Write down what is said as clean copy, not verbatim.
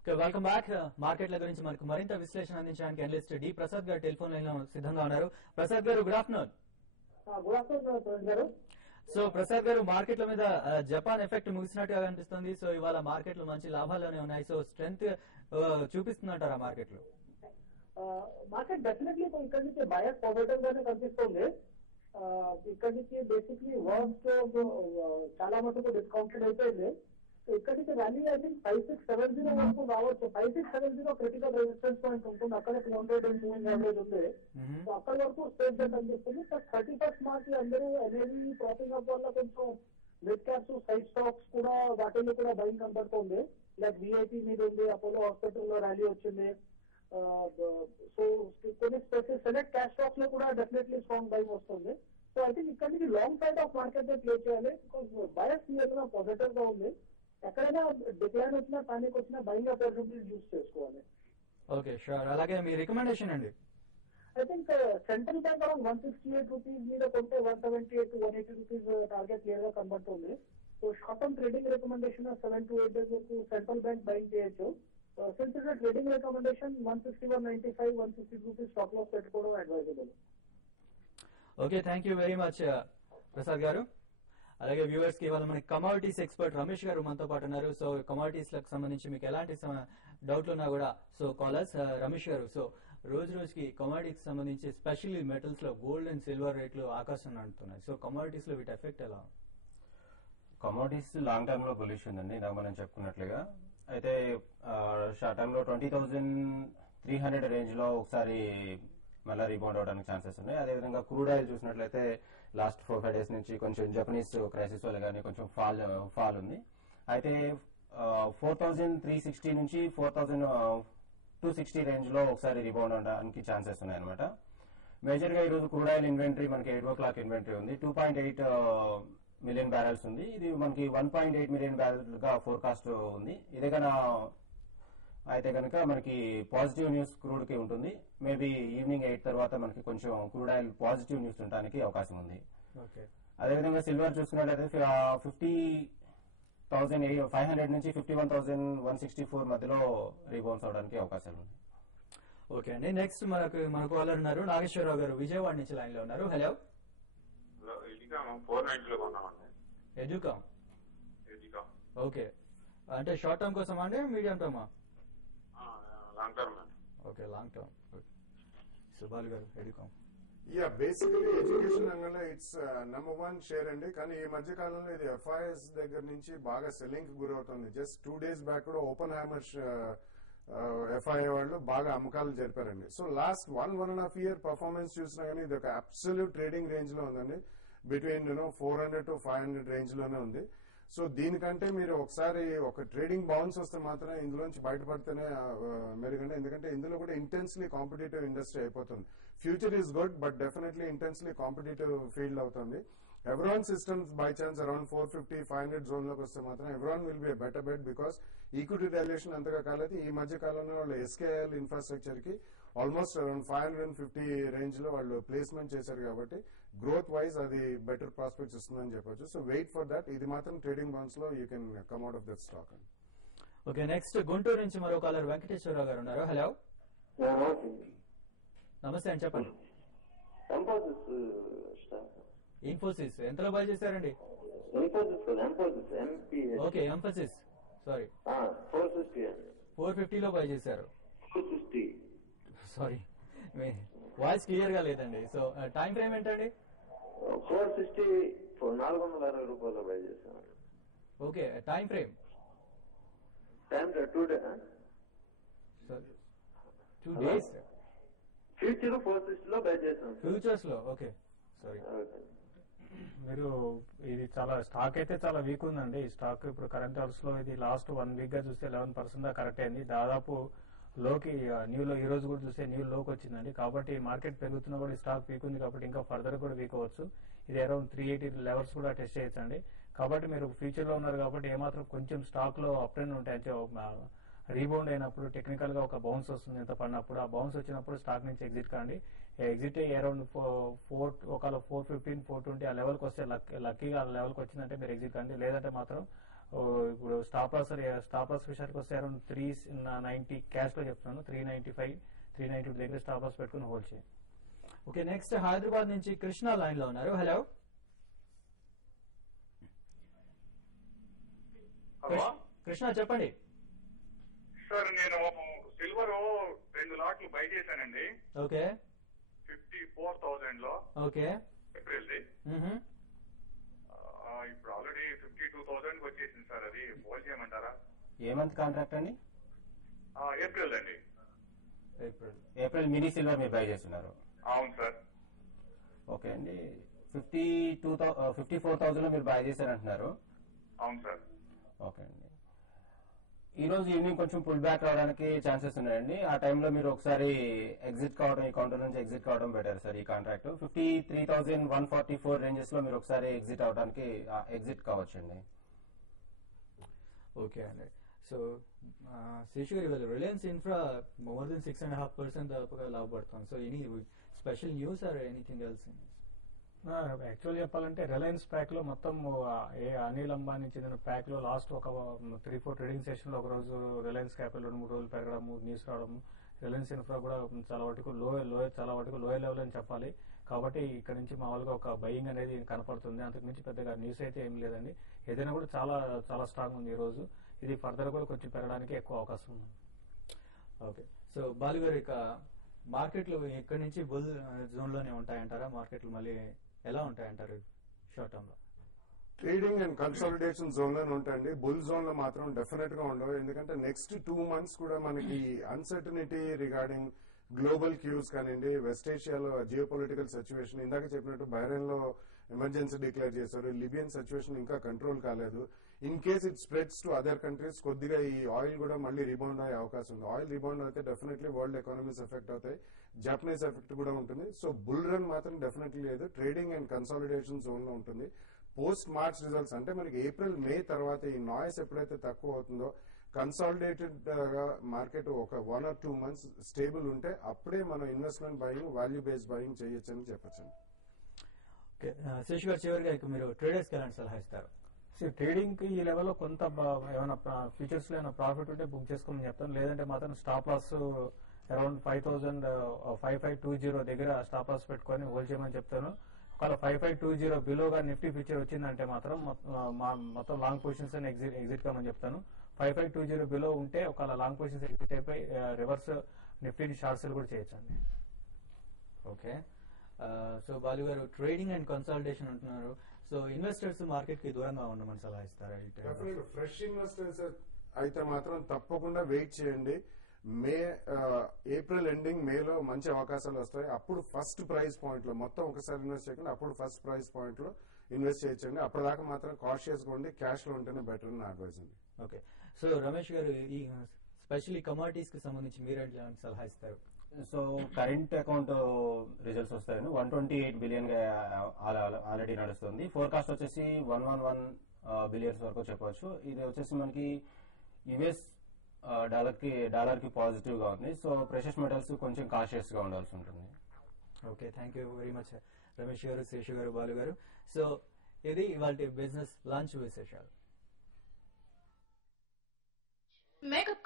Okay, welcome back. మార్కెట్ల గురించి మనకు మరింత విశ్లేషణ అందించడానికి అనలిస్ట్ డి ప్రసాద్ గారు టెలిఫోన్ లైన్ లో సిద్ధంగా ఉన్నారు. ప్రసాద్ గారు, గుడ్ ఆఫ్టర్నూన్. గుడ్ ఆఫ్టర్నూన్ గారు. సో ప్రసాద్ గారు, మార్కెట్ల మీద జపాన్ ఎఫెక్ట్ ముగిసినట్టుగా కనిపిస్తుంది. సో ఇవాళ మార్కెట్లు మంచి లాభాల్లోనే ఉన్నాయి. సో స్ట్రెంత్ చూపిస్తుందంటారా మార్కెట్లు? మార్కెట్ డెఫినెట్లీ ఇక్కడ నుంచి బయస్ పాజిటివ్ గానే కనిపిస్తుంది. ఇక్కడ నుంచి బేసిక్లీ వర్స్ట్ చాలా మటుకు డిస్కౌంటెడ్ అయిపోయింది. ఇక్కడ నుంచి ర్యాలీ ఐ థింక్ 5670 వరకు రావచ్చు. 5670 క్రిటికల్ రెసిస్టెన్స్ పాయింట్ ఉంటుంది. అక్కడ 200 మూవింగ్ యావరేజ్ ఉంది. సో అక్కడ వరకు స్టేజ్ కనిపిస్తుంది. 31st మార్చ్ అందరూ ఎనర్జీ ప్రాఫింగ్ అప్ వల్ల కొంచెం మిడ్ క్యాప్స్ సైడ్ స్టాక్స్ కూడా వాటిల్లో కూడా బయింగ్ కనబడుతుంది. లైక్ విఐపి మీద ఉంది, అపోలో హాస్పిటల్ లో ర్యాలీ వచ్చింది. సో కొన్ని సెలెక్ట్ క్యాష్ స్టాక్స్ లో కూడా డెఫినెట్లీ స్ట్రాంగ్ బయింగ్ వస్తుంది. సో ఐ థింక్ ఇక్కడ నుంచి long side of market play చేయాలి. బికాస్ బయస్ క్లియర్ గా పాజిటివ్ గా ఉంది. ఎక్కడైనా డిక్లైన్ వచ్చినా పానిక్ వచ్చినా బయింగ్ ఆపర్చునిటీస్ యూజ్ చేసుకోవాలి. Okay, sure. అలాగే మీ రికమెండేషన్ అండి? I think central bank around 168 rupees మీద కొంటే 178 to 180 రూపీస్ టార్గెట్ క్లియర్ గా కనబడుతుంది. So short term trading recommendation 7 to 8 days వరకు సెంట్రల్ బ్యాంక్ బయింగ్ చేయొచ్చు. Since trading recommendation 161.95 160 rupees stock loss పెట్టుకోవడం advisable. Okay, thank you very much Prasad గారు. అలాగే viewers కి ఇవాళ మనకి కమోడిటీస్ ఎక్స్పర్ట్ రమేష్ గారు మనతో పాటు ఉన్నారు. సో కమోడిటీస్ లకు సంబంధించి మీకు ఎలాంటి డౌట్లు ఉన్నా కూడా సో కాలర్స్ రమేష్ గారు. సో రోజు రోజుకి కమోడిటీస్ సంబంధించి ఎస్పెషల్లీ మెటల్స్ లో గోల్డ్ అండ్ సిల్వర్ రేట్లు ఆకాశం అంటున్నాయి. సో కమోడిటీస్ లో వీటి ఎఫెక్ట్ ఎలా? కమోడిటీస్ లాంగ్ టర్మ్ లో బులిష్ ఉందండి, ఇందాక మనం చెప్పుకున్నట్లుగా. అయితే షార్ట్ టర్మ్ లో 20,300 రేంజ్ లో ఒకసారి మళ్ళీ రీబౌండ్ అవడానికి ఛాన్సెస్ ఉన్నాయి. అదేవిధంగా క్రూడ్ ఆయిల్ చూసినట్లయితే లాస్ట్ 4-5 డేస్ నుంచి కొంచెం జపనీస్ క్రైసిస్ వల్ల కానీ కొంచెం ఫాల్ ఉంది. అయితే 4,360 నుంచి 4,260 రేంజ్ లో ఒకసారి రీబౌండ్ అవడానికి ఛాన్సెస్ ఉన్నాయన్నమాట. మేజర్ గా ఈ రోజు క్రూడ్ ఆయిల్ ఇన్వెంటరీ మనకి 8 o'clock ఇన్వెంటరీ ఉంది. 2.8 మిలియన్ బ్యారెల్స్ ఉంది. ఇది మనకి 1.8 మిలియన్ బ్యారెల్ గా ఫోర్కాస్ట్ ఉంది. ఇదే అయితే కనుక మనకి పాజిటివ్ న్యూస్ క్రూడ్ కి ఉంటుంది. మేబీ ఈవినింగ్ 8 తర్వాత మనకి కొంచెం క్రూడ్ ఆయిల్ పాజిటివ్ న్యూస్ ఉండడానికి అవకాశం ఉంది. అదేవిధంగా సిల్వర్ చూసుకున్నట్లయితే 50,500 నుంచి 51,164 మధ్యలో రీబౌన్స్ అవడానికి అవకాశాలు ఉన్నాయి. ఓకే అండి, నెక్స్ట్ మన కాలర్ ఉన్నారు నాగేశ్వరరావు గారు, విజయవాడ నుంచి లైన్ లో ఉన్నారు. హలో. ఎడ్యుకామ్. ఓకే, అంటే షార్ట్ టర్మ్ కోసమా అండి, మీడియం టర్మా? Okay, long term. సుబాల్ గారు, ఎడ్యుకామ్. బేసికలీ ఎడ్యుకేషన్ రంగంలో ఇట్స్ నెంబర్ 1 షేర్ అండి. కానీ ఈ మధ్య కాలంలో ఇది ఎఫ్ఐఎస్ దగ్గర నుంచి బాగా సెల్లింగ్ కి గురవుతుంది. జస్ట్ 2 days బ్యాక్ కూడా ఓపెన్ హ్యామర్ ఎఫ్ఐఐ వాళ్ళు బాగా అమ్మకాలు జరిపారండి. సో లాస్ట్ 1.5 year పర్ఫార్మెన్స్ చూసినా కానీ ఇది ఒక అబ్సల్యూట్ ట్రేడింగ్ రేంజ్ లో ఉందండి. బిట్వీన్ 400 to 500 రేంజ్ లోనే ఉంది. సో దీనికంటే మీరు ఒకసారి ఒక ట్రేడింగ్ బౌన్స్ వస్తే మాత్రం ఇందులోంచి బయటపడితేనే మెరుగండి. ఎందుకంటే ఇందులో కూడా ఇంటెన్స్లీ కాంపిటేటివ్ ఇండస్ట్రీ అయిపోతుంది. Future is good, but definitely intensely competitive field అవుతుంది. Everonn Systems by chance around 450-500 zone లోకి వస్తే మాత్రం Everonn will be better bet. Because equity valuation అంతగా కాలేదు. ఈ మధ్య కాలంలో వాళ్ళు ఎస్కేఎల్ ఇన్ఫ్రాస్ట్రక్చర్ కి ఆల్మోస్ట్ అరౌండ్ 550 రేంజ్ లో వాళ్ళు ప్లేస్మెంట్ చేశారు. కాబట్టి గ్రోత్ వైజ్ అది బెటర్ ప్రాస్పెక్ట్స్ ఇస్తుందని చెప్పొచ్చు. So wait for that. ఇది మాత్రం ట్రేడింగ్ బౌన్స్ లో you can come out of that stock. Okay, next Guntur నుంచి మరో కాలర్ వెంకటేశ్వరరావు గారు ఉన్నారు. హలో. నమస్తే అండి, చెప్పండి. ఇన్ఫోసిస్ ఎంతలో బై చేశారండి? Okay, emphasis. సారీ, 450 లో బై చేశారు. సారీ, వాయిస్ క్లియర్ గా లేదండి. సో టైం ఫ్రేమ్ ఏంటండి? 460 460 రూపాయలు బై చేశాను. Okay, time frame? 2 days. 2 days. Future 460 లో బై చేశాను. ఫ్యూచర్స్ లో. Okay, sorry. మీరు ఇది చాలా స్టాక్ అయితే చాలా వీక్ ఉందండి. ఈ స్టాక్ ఇప్పుడు కరెంట్ అవర్స్ లో ఇది లాస్ట్ 1 week గా చూస్తే 11% దా కరెక్ట్ అయింది. దాదాపు లోకి న్యూలో ఈ రోజు కూడా చూస్తే న్యూ లోకి వచ్చిందండి. కాబట్టి మార్కెట్ పెరుగుతున్నా కూడా ఈ స్టాక్ వీక్ ఉంది. కాబట్టి ఇంకా ఫర్దర్ కూడా వీక్ అవ్వచ్చు. ఇది అరౌండ్ 380 లెవెల్స్ కూడా టెస్ట్ చేయొచ్చండి. కాబట్టి మీరు ఫ్యూచర్ లో ఉన్నారు కాబట్టి ఏమాత్రం కొంచెం స్టాక్ లో అప్ ట్రెండ్ ఉంటాయి. రీబౌండ్ అయినప్పుడు టెక్నికల్ గా ఒక బౌన్స్ వస్తుంది ఎంత పడినప్పుడు. ఆ బౌన్స్ వచ్చినప్పుడు స్టాక్ నుంచి ఎగ్జిట్ కాండి. ఎగ్జిట్ అరౌండ్ 415 420 ఆ లెవెల్కి వస్తే లక్కీగా ఆ లెవెల్కి వచ్చిందంటే మీరు ఎగ్జిట్ కాండి. లేదంటే మాత్రం ఇప్పుడు స్టాప్ లాస్ విషయానికి వస్తే అరౌండ్ 390 క్యాష్ లో చెప్తున్నాను, 395 390 దగ్గర స్టాప్ లాస్ పెట్టుకుని హోల్డ్ చేయండి. ఓకే, నెక్స్ట్ హైదరాబాద్ నుంచి కృష్ణ లైన్ లో ఉన్నారు. హలో హలో కృష్ణ, చెప్పండి. సార్, నేను సిల్వర్ 2 లాట్లు బై చేశానండి. ఓకే 54,000 లో ఓకే ఏప్రిల్ది. ఇప్పుడు ఆల్రెడీ 52,000 వచ్చేసింది సార్. అది హోల్డ్ చేయమంటారా? ఏ మంత్ కాంట్రాక్ట్ అండి? ఏప్రిల్ అండి. ఏప్రిల్ మినీ సిల్వర్ మీరు బై చేస్తున్నారు? అవును సార్. ఓకే అండి, 54,000 లో మీరు బై చేశారంటున్నారు. అవును సార్. ఓకే అండి, ఈ రోజు ఈవినింగ్ కొంచెం పుల్ బ్యాక్ రావడానికి ఛాన్సెస్ ఉన్నాయండి. ఆ టైంలో మీరు ఒకసారి ఎగ్జిట్ కావడం, ఈ కౌంటర్ నుంచి ఎగ్జిట్ కావడం బెటర్ సార్. ఈ కాంట్రాక్ట్ 53,144 రేంజెస్ లో మీరు ఒకసారి ఎగ్జిట్ అవడానికి ఎగ్జిట్ కావచ్చండి. ఓకే అండి. సో శేషు గారు, ఇవాళ రిలయన్స్ ఇన్ఫ్రా మోర్ దెన్ 6.5% దాకా లాభపడుతుంది. So any special news or anything else? Actual చెప్పాలంటే రిలయన్స్ ప్యాక్ లో మొత్తం అనిల్ అంబానీ చెందిన ప్యాక్ లో లాస్ట్ ఒక 3-4 ట్రేడింగ్ సెషన్ లో ఒక రోజు రిలయన్స్ క్యాపిటల్ 2-3 రోజులు పెరగడము, న్యూస్ రావడము, రిలయన్స్ ఇన్ఫ్రా కూడా చాలా వరకు లోయర్ లెవెల్ అని చెప్పాలి. కాబట్టి ఇక్కడ నుంచి మామూలుగా ఒక బయింగ్ అనేది కనపడుతుంది. అంతకు మించి పెద్దగా న్యూస్ అయితే ఏం లేదండి. ఏదైనా కూడా చాలా చాలా స్ట్రాంగ్ ఉంది ఈ రోజు. ఇది ఫర్దర్ కూడా కొంచెం పెరగడానికి ఎక్కువ అవకాశం ఉంది. ఓకే, సో బాలు గారు, ఇక మార్కెట్లు ఇక్కడి నుంచి బుల్ జోన్ లోనే ఉంటాయంటారా? మార్కెట్లు మళ్ళీ ఎలా ఉంటాయంటారు షార్ట్ టర్మ్ లో? ట్రేడింగ్ అండ్ కన్సాలిడేషన్ జోన్ లోనే ఉంటాయండి. బుల్ జోన్ లో మాత్రం డెఫినెట్ గా ఉండవు. ఎందుకంటే నెక్స్ట్ 2 months కూడా మనకి అన్సర్టనిటీ రిగార్డింగ్ గ్లోబల్ క్యూస్ కానివ్వండి, వెస్ట్ ఏషియాలో జియో పొలిటికల్ సిచ్యువేషన్, ఇందాక చెప్పినట్టు బహ్రెయిన్ లో ఎమర్జెన్సీ డిక్లేర్ చేశారు. లిబియన్ సిచ్యువేషన్ ఇంకా కంట్రోల్ కాలేదు. In case it spreads to other countries, కొద్దిగా ఈ ఆయిల్ కూడా మళ్ళీ రిబౌండ్ అయ్యే అవకాశం ఉంది. ఆయిల్ రిబౌండ్ అయితే డెఫినెట్లీ వరల్డ్ ఎకానమీస్ ఎఫెక్ట్ అవుతాయి, జపనీస్ ఎఫెక్ట్ కూడా ఉంటుంది. సో బుల్ రన్ మాత్రం డెఫినెట్లీ లేదు. ట్రేడింగ్ అండ్ కన్సాలిడేషన్ జోన్ లో ఉంటుంది. పోస్ట్ మార్చ్ రిజల్ట్స్ అంటే మనకి ఏప్రిల్ మే తర్వాత ఈ నాయిస్ ఎప్పుడైతే తక్కువ అవుతుందో, కన్సాలిడేటెడ్ గా మార్కెట్ ఒక 1 or 2 months స్టేబుల్ ఉంటే అప్పుడే మనం investment buying, value based buying చేయొచ్చు అని చెప్పచ్చు. ఓకే, శేషు గారు, చివరిగా ఇక మీరు ట్రేడర్స్ కి ఎలాంటి సలహా ఇస్తారు? ట్రేడింగ్ కి ఈ లెవెల్లో కొంత ఏమైనా ఫ్యూచర్స్ లో ఏమైనా ప్రాఫిట్ ఉంటే బుక్ చేసుకోమని చెప్తాను. లేదంటే మాత్రం స్టాప్ లాస్ అరౌండ్ 5520 దగ్గర స్టాప్ లాస్ పెట్టుకొని హోల్డ్ చేయమని చెప్తాను. ఒకవేళ 5520 బిలోగా నిఫ్టీ ఫ్యూచర్ వచ్చిందంటే మాత్రం మొత్తం లాంగ్ పొజిషన్స్ అని ఎగ్జిట్ కామని చెప్తాను. 5520 బిలో ఉంటే ఒకవేళ లాంగ్ పొజిషన్స్ ఎగ్జిట్ అయిపోయి రివర్స్ నిఫ్టీని షార్ట్ సెల్ కూడా చేయొచ్చండి. ఓకే, సో బాలు గారు, ట్రేడింగ్ అండ్ కన్సాలిడేషన్ అంటున్నారు. సో ఇన్వెస్టర్స్ మార్కెట్ కి దూరంగా ఉండమని సలహా ఇస్తారా? ఫ్రెష్ ఇన్వెస్టర్స్ అయితే మాత్రం తప్పకుండా వెయిట్ చేయండి. ఏప్రిల్ ఎండింగ్, మేలో మంచి అవకాశాలు వస్తాయి. అప్పుడు ఫస్ట్ ప్రైస్ పాయింట్ లో మొత్తం ఒకసారి ఇన్వెస్ట్ చేయకుండా అప్పుడు ఫస్ట్ ప్రైస్ పాయింట్ లో ఇన్వెస్ట్ చేయొచ్చండి. అప్పటిదాకా మాత్రం కాషియస్ గా ఉండి క్యాష్ లో ఉంటేనే బెటర్ అని అడ్వైజ్ అండి. ఓకే, సో రమేష్ గారు, ఈ స్పెషల్లీ కమోడిటీస్ కి సంబంధించి మీరు ఎలాంటి సలహా ఇస్తారు? సో కరెంట్ అకౌంట్ రిజల్ట్స్ వస్తాయని 128 బిలియన్ ఆల్రెడీ నడుస్తుంది. ఫోర్కాస్ట్ వచ్చేసి 111 బిలియన్స్ వరకు చెప్పవచ్చు. ఇది వచ్చేసి మనకి యుఎస్ డాలర్ కి పాజిటివ్ గా ఉంది. సో ప్రెషస్ మెటల్స్ కొంచెం కాషియస్ గా ఉండాల్సి ఉంటుంది. Okay, thank you very much Ramesh గారు, శేషు గారు, బాలు గారు. సో ఇది ఇవాళ బిజినెస్ లంచ్ విశేషాలు. మేకప్